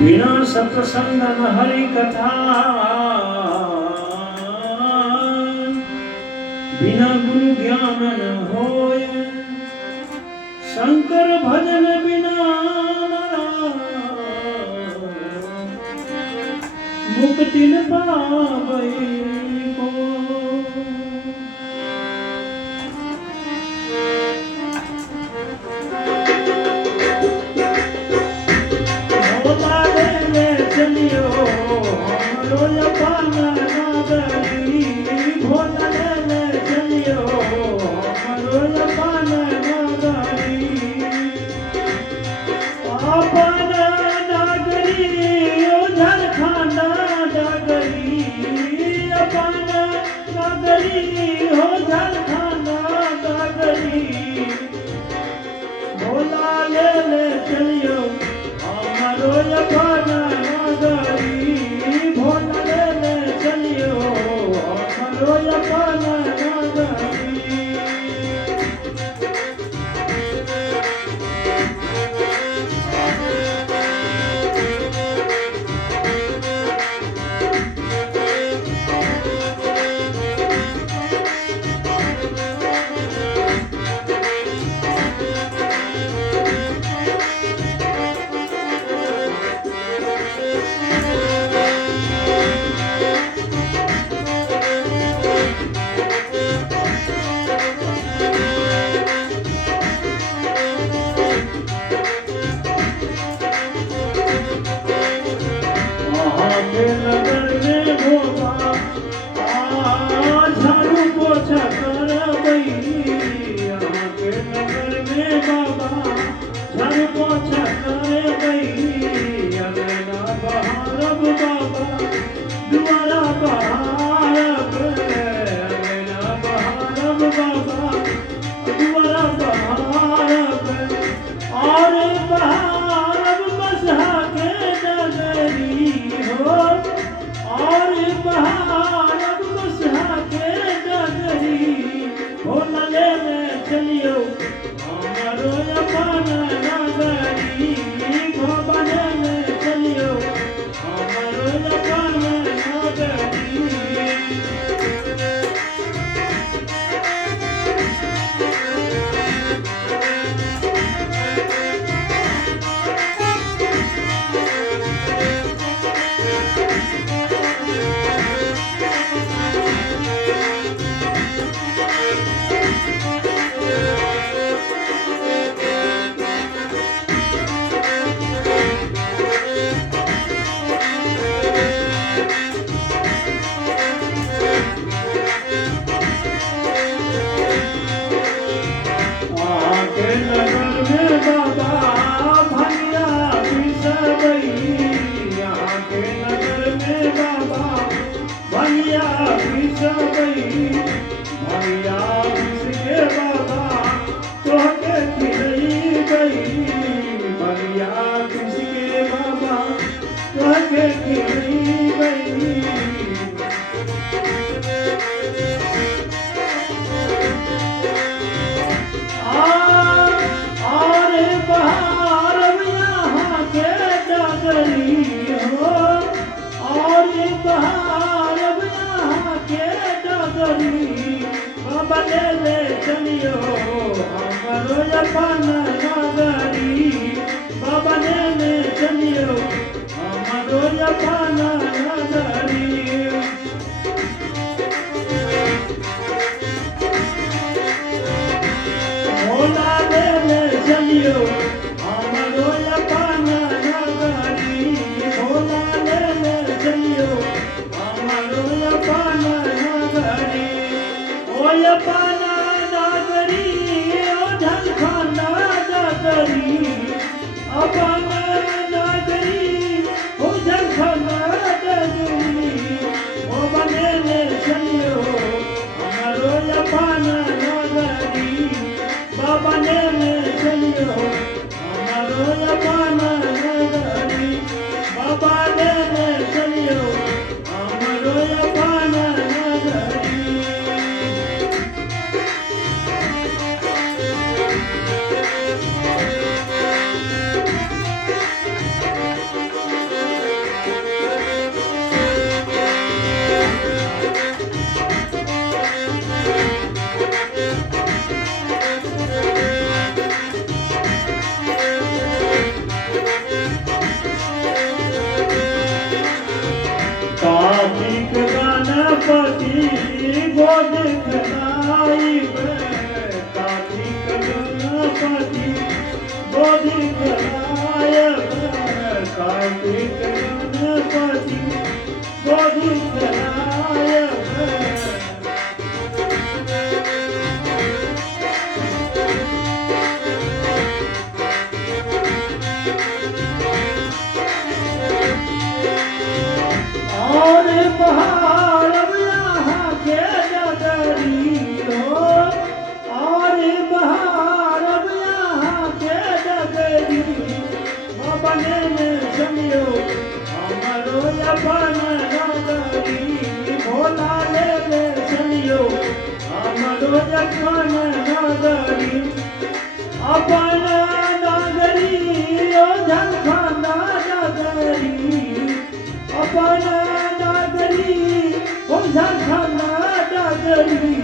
बिना सत्संग न हरि कथा, बिना गुरु ज्ञान न होय, शंकर भजन बिना मुक्ति न पावै को। भोला ले चलियो हमरो अपन नगरी, भोला ले चलियो हमरो अपन नगरी, अपन नगरी ओ झारखंड नगरी, अपन नगरी हो झारखंड नगरी। भोला ले चलियो हमरो अपन नगरी, भोला ले चलियो हमरो अपन नगरी। के नगर में भोला झाड़ू पोछा करबई, के नगर में बाबा झाड़ू पोछा करबई, अंगना बहारब बाबा दुआरा बहारब, अंगना बहारब बाबा दुआरा बहारब, और बहारब बसहा के नगरी हो, और बहारब बसहा के नगरी। भोला ले चलियो हमरो अपन नगरी, भोला ले चलियो हमरो अपन नगरी। के नगर में बाबा भैया पिसबई, यहाँ के नगर में बाबा भैया पिसबई, भैया पिस के बाबा तोहके खिलैबई, भैया पिस के बाबा तोहके खिलैबई। और बहारब यहाँ के नगरी हो, और बहारब यहाँ के नगरी। बाबा ले चलियो हमरो अपन नगरी, बाबा ले चलियो हमरो अपन नगरी। भोला ले चलियो हमरो अपन नगरी, भोला ले चलियो हमरो अपन नगरी। ओ अपन नगरी ओ झारखंड नगरी, अपन नगरी ओ झारखंड नगरी। કાર્તિક ગણપતિ ગોદી કરાય और बहार अब यहाँ के डगरी हो और बहार अब यहाँ के डगरी बने ने समयो हमारो अपन नगरी भोला ले समयो हमारो अपन नगरी अपन नगरी ओ झलखाना नगरी अपन नगरी ओ झलखाना नगरी